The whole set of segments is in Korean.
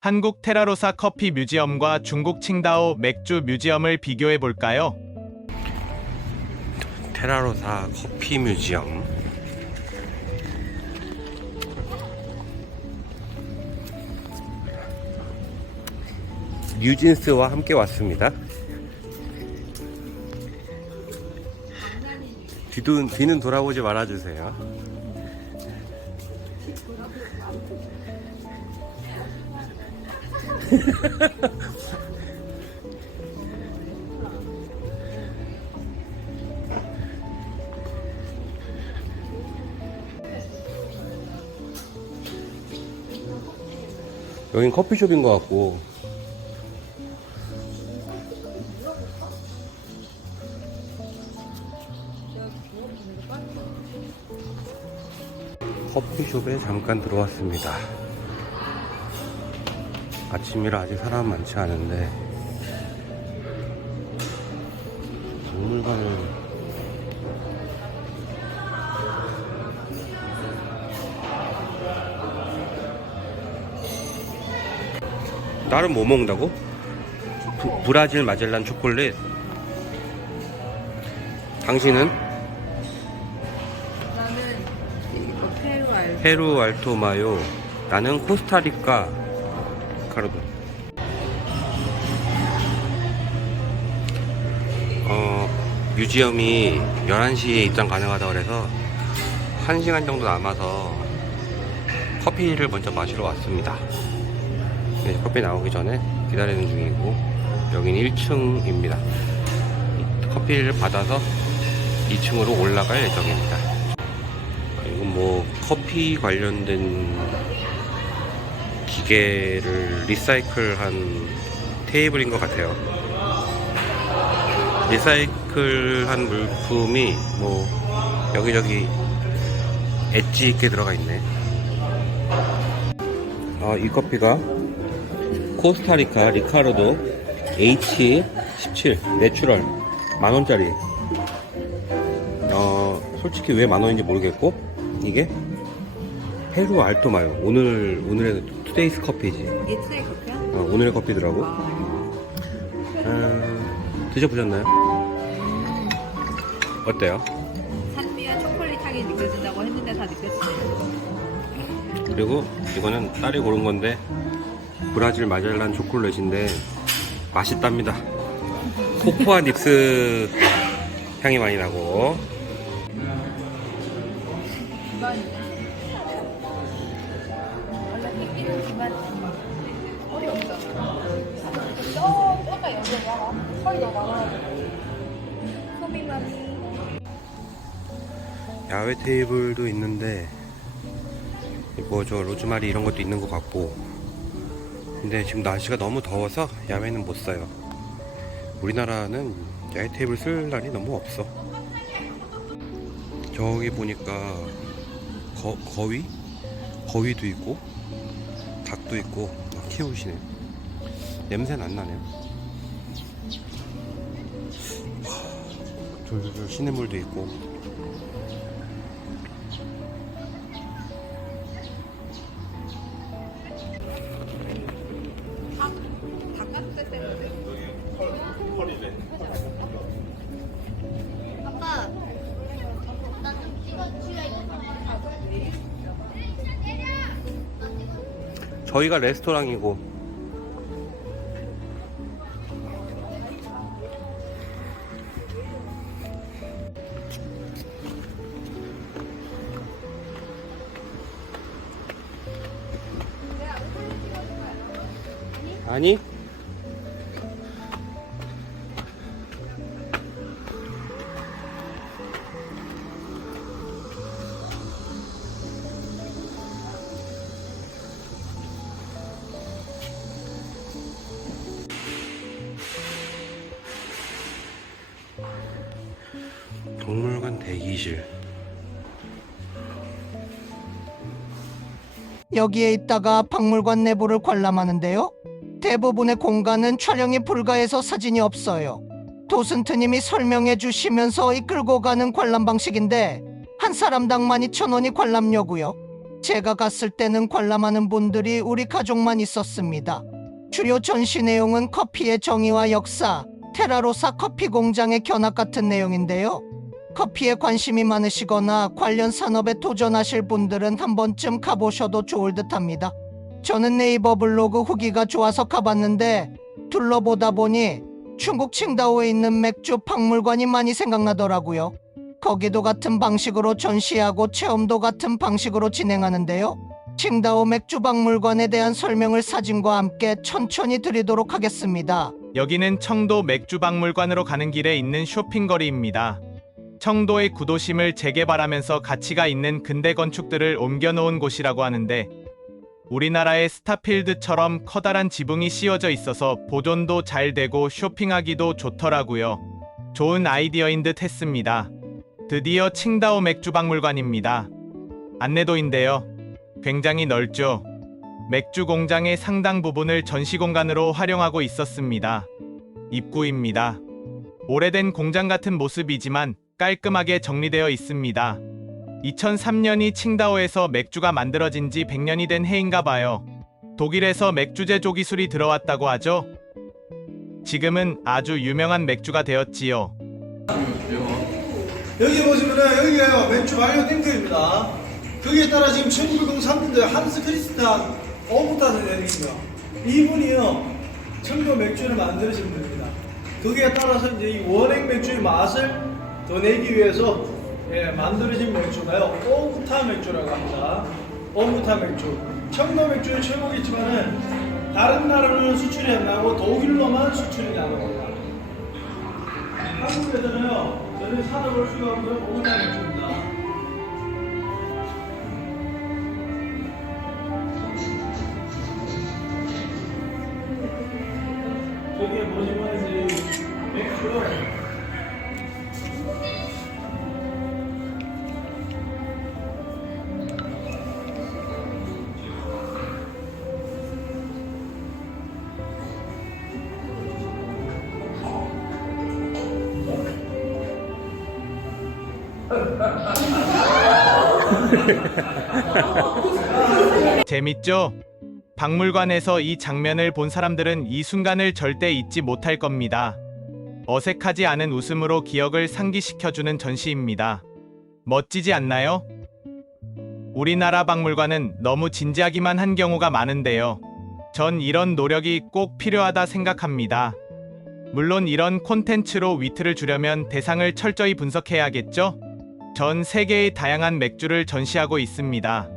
한국 테라로사 커피 뮤지엄과 중국 칭다오 맥주 뮤지엄을 비교해 볼까요? 테라로사 커피 뮤지엄 뉴진스와 함께 왔습니다. 뒤도, 뒤는 돌아보지 말아주세요. 여긴 커피숍인 것 같고 커피숍에 잠깐 들어왔습니다. 아침이라 아직 사람 많지 않은데 박물관을 나는 뭐 먹는다고? 부- 브라질 마젤란 초콜릿. 당신은 페루 알 페루 알토 마요. 나는 코스타리카. 카르보 어 뮤지엄이 11시에 입장 가능하다고 그래서 1시간 정도 남아서 커피를 먼저 마시러 왔습니다. 네, 커피 나오기 전에 기다리는 중이고 여긴 1층입니다. 커피를 받아서 2층으로 올라갈 예정입니다. 이건 뭐 커피 관련된 기계를 리사이클한 테이블인 것 같아요. 리사이클한 물품이 뭐 여기저기 엣지 있게 들어가 있네. 아, 이 커피가 코스타리카 리카르도 H17 내추럴 만원짜리. 어, 솔직히 왜 만원인지 모르겠고, 이게 페루 알토마요. 오늘, 오늘의 투데이스 커피지. 이게 트레이 커피야? 어, 오늘의 커피더라고. 아, 아, 드셔보셨나요? 어때요? 산미와 초콜릿 향이 느껴진다고 했는데 다 느껴지네요. 그리고 이거는 딸이 고른 건데 브라질 마젤란 초콜릿인데 맛있답니다. 코코아 닙스 향이 많이 나고 야외 테이블도 있는데 뭐 저 로즈마리 이런 것도 있는 것 같고. 근데 지금 날씨가 너무 더워서 야외는 못 사요. 우리나라는 야외 테이블 쓸 날이 너무 없어. 저기 보니까 거, 거위? 거위도 있고 닭도 있고 막 키우시네. 냄새는 안 나네요. 하, 졸졸졸 시냇물도 있고 저희가 레스토랑이고. 아니 동물관 대기실 여기에 있다가 박물관 내부를 관람하는데요. 대부분의 공간은 촬영이 불가해서 사진이 없어요. 도슨트님이 설명해 주시면서 이끌고 가는 관람 방식인데 한 사람당 12,000원이 관람료고요. 제가 갔을 때는 관람하는 분들이 우리 가족만 있었습니다. 주요 전시 내용은 커피의 정의와 역사, 테라로사 커피 공장의 견학 같은 내용인데요. 커피에 관심이 많으시거나 관련 산업에 도전하실 분들은 한 번쯤 가보셔도 좋을 듯 합니다. 저는 네이버 블로그 후기가 좋아서 가봤는데 둘러보다 보니 중국 칭다오에 있는 맥주 박물관이 많이 생각나더라고요. 거기도 같은 방식으로 전시하고 체험도 같은 방식으로 진행하는데요. 칭다오 맥주 박물관에 대한 설명을 사진과 함께 천천히 드리도록 하겠습니다. 여기는 청도 맥주 박물관으로 가는 길에 있는 쇼핑거리입니다. 청도의 구도심을 재개발하면서 가치가 있는 근대 건축들을 옮겨놓은 곳이라고 하는데 우리나라의 스타필드처럼 커다란 지붕이 씌워져 있어서 보존도 잘 되고 쇼핑하기도 좋더라고요. 좋은 아이디어인 듯 했습니다. 드디어 칭다오 맥주박물관입니다. 안내도인데요. 굉장히 넓죠. 맥주 공장의 상당 부분을 전시 공간으로 활용하고 있었습니다. 입구입니다. 오래된 공장 같은 모습이지만 깔끔하게 정리되어 있습니다. 2003년이 칭다오에서 맥주가 만들어진 지 100년이 된 해인가 봐요. 독일에서 맥주 제조 기술이 들어왔다고 하죠. 지금은 아주 유명한 맥주가 되었지요. 여기 보시면은 여기가요 맥주 발효 탱크입니다. 거기에 따라 지금 1903년도에 한스 크리스탄 오브타는 내립니다. 이분이요 청도 맥주를 만드신 분입니다. 거기에 따라서 이제 이 원액 맥주의 맛을 더 내기 위해서 예, 만들어진 맥주가요 오브타 맥주라고 합니다. 오브타 맥주. 청도 맥주의 최고겠지만은 다른 나라로는 수출이 안 나고 독일로만 수출이 나갑니다. 한국에서는요, 저는 찾아볼 수가 없는 오다 맥주 재밌죠? 박물관에서 이 장면을 본 사람들은 이 순간을 절대 잊지 못할 겁니다. 어색하지 않은 웃음으로 기억을 상기시켜주는 전시입니다. 멋지지 않나요? 우리나라 박물관은 너무 진지하기만 한 경우가 많은데요. 전 이런 노력이 꼭 필요하다 생각합니다. 물론 이런 콘텐츠로 위트를 주려면 대상을 철저히 분석해야겠죠? 전 세계의 다양한 맥주를 전시하고 있습니다.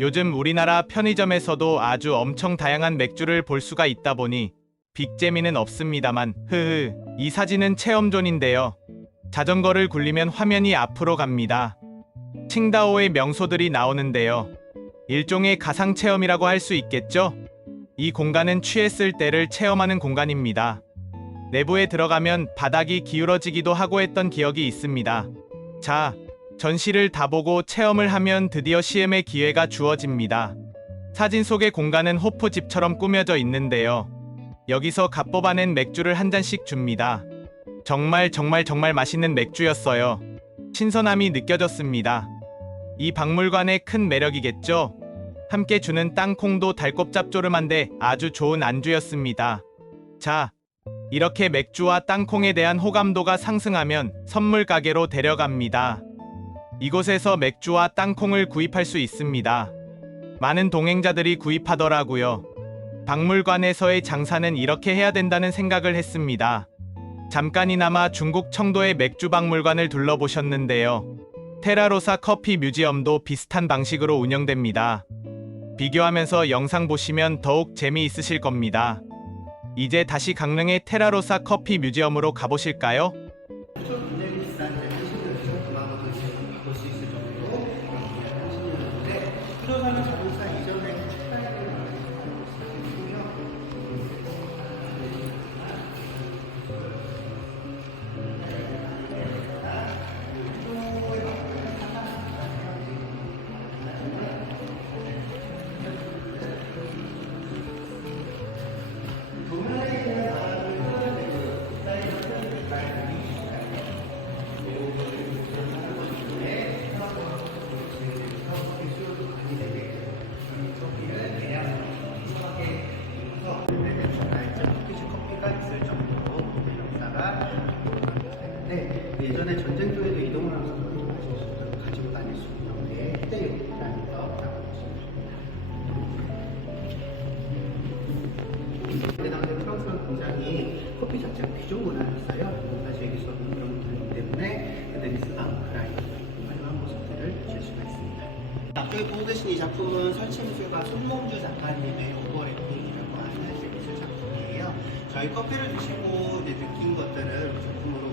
요즘 우리나라 편의점에서도 아주 엄청 다양한 맥주를 볼 수가 있다 보니 빅재미는 없습니다만 흐흐 이 사진은 체험존인데요. 자전거를 굴리면 화면이 앞으로 갑니다. 칭다오의 명소들이 나오는데요. 일종의 가상 체험이라고 할 수 있겠죠? 이 공간은 취했을 때를 체험하는 공간입니다. 내부에 들어가면 바닥이 기울어지기도 하고 했던 기억이 있습니다. 자, 전시를 다 보고 체험을 하면 드디어 시음의 기회가 주어집니다. 사진 속의 공간은 호프 집처럼 꾸며져 있는데요. 여기서 갓 뽑아낸 맥주를 한 잔씩 줍니다. 정말 정말 정말 맛있는 맥주였어요. 신선함이 느껴졌습니다. 이 박물관의 큰 매력이겠죠? 함께 주는 땅콩도 달콤 짭조름한데 아주 좋은 안주였습니다. 자, 이렇게 맥주와 땅콩에 대한 호감도가 상승하면 선물 가게로 데려갑니다. 이곳에서 맥주와 땅콩을 구입할 수 있습니다. 많은 동행자들이 구입하더라고요. 박물관에서의 장사는 이렇게 해야 된다는 생각을 했습니다. 잠깐이나마 중국 청도의 맥주 박물관을 둘러보셨는데요. 테라로사 커피 뮤지엄도 비슷한 방식으로 운영됩니다. 비교하면서 영상 보시면 더욱 재미있으실 겁니다. 이제 다시 강릉의 테라로사 커피 뮤지엄으로 가보실까요? 공장이 커피 자체가 귀족 문화였어요. 사실 얘기 수 없는 문화이기 때문에 쓰던 그라인 활용한 모습들을 보실 수가 있습니다. 앞쪽에 보듯이 이 작품은 설치미술가 손몽주 작가님의 오버래핑이라고 하는 미술 작품이에요. 저희 커피를 드시고 느낀 것들을 작품으로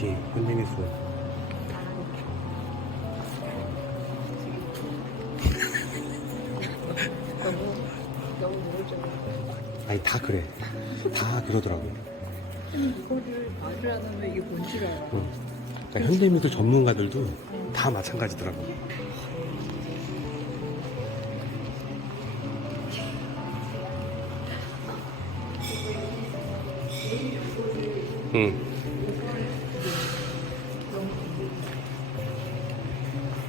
역시 현대미술. 아니 다 그래. 다 그러더라고. 이거를 말을 안 하면 이게 뭔 줄 알아. 응. 그러니까 현대미술 전문가들도 다 마찬가지더라고. 응.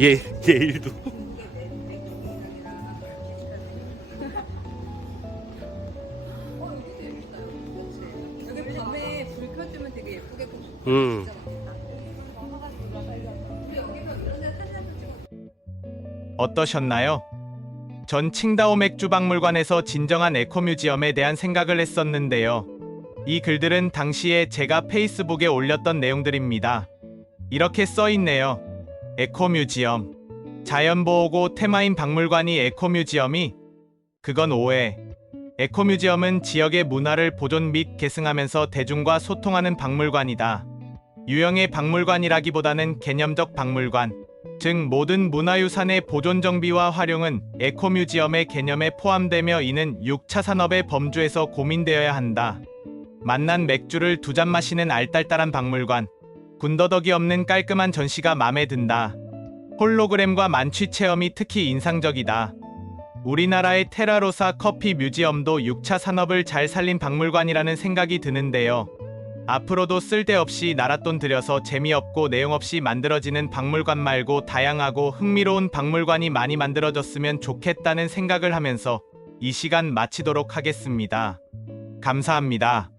예, 예일도. 음. 어떠셨나요? 전 칭다오 맥주박물관에서 진정한 에코뮤지엄에 대한 생각을 했었는데요. 이 글들은 당시에 제가 페이스북에 올렸던 내용들입니다. 이렇게 써 있네요. 에코뮤지엄. 자연보호고 테마인 박물관이 에코뮤지엄이? 그건 오해. 에코뮤지엄은 지역의 문화를 보존 및 계승하면서 대중과 소통하는 박물관이다. 유형의 박물관이라기보다는 개념적 박물관. 즉 모든 문화유산의 보존 정비와 활용은 에코뮤지엄의 개념에 포함되며 이는 6차 산업의 범주에서 고민되어야 한다. 맛난 맥주를 두 잔 마시는 알딸딸한 박물관. 군더더기 없는 깔끔한 전시가 마음에 든다. 홀로그램과 만취 체험이 특히 인상적이다. 우리나라의 테라로사 커피 뮤지엄도 6차 산업을 잘 살린 박물관이라는 생각이 드는데요. 앞으로도 쓸데없이 나랏돈 들여서 재미없고 내용 없이 만들어지는 박물관 말고 다양하고 흥미로운 박물관이 많이 만들어졌으면 좋겠다는 생각을 하면서 이 시간 마치도록 하겠습니다. 감사합니다.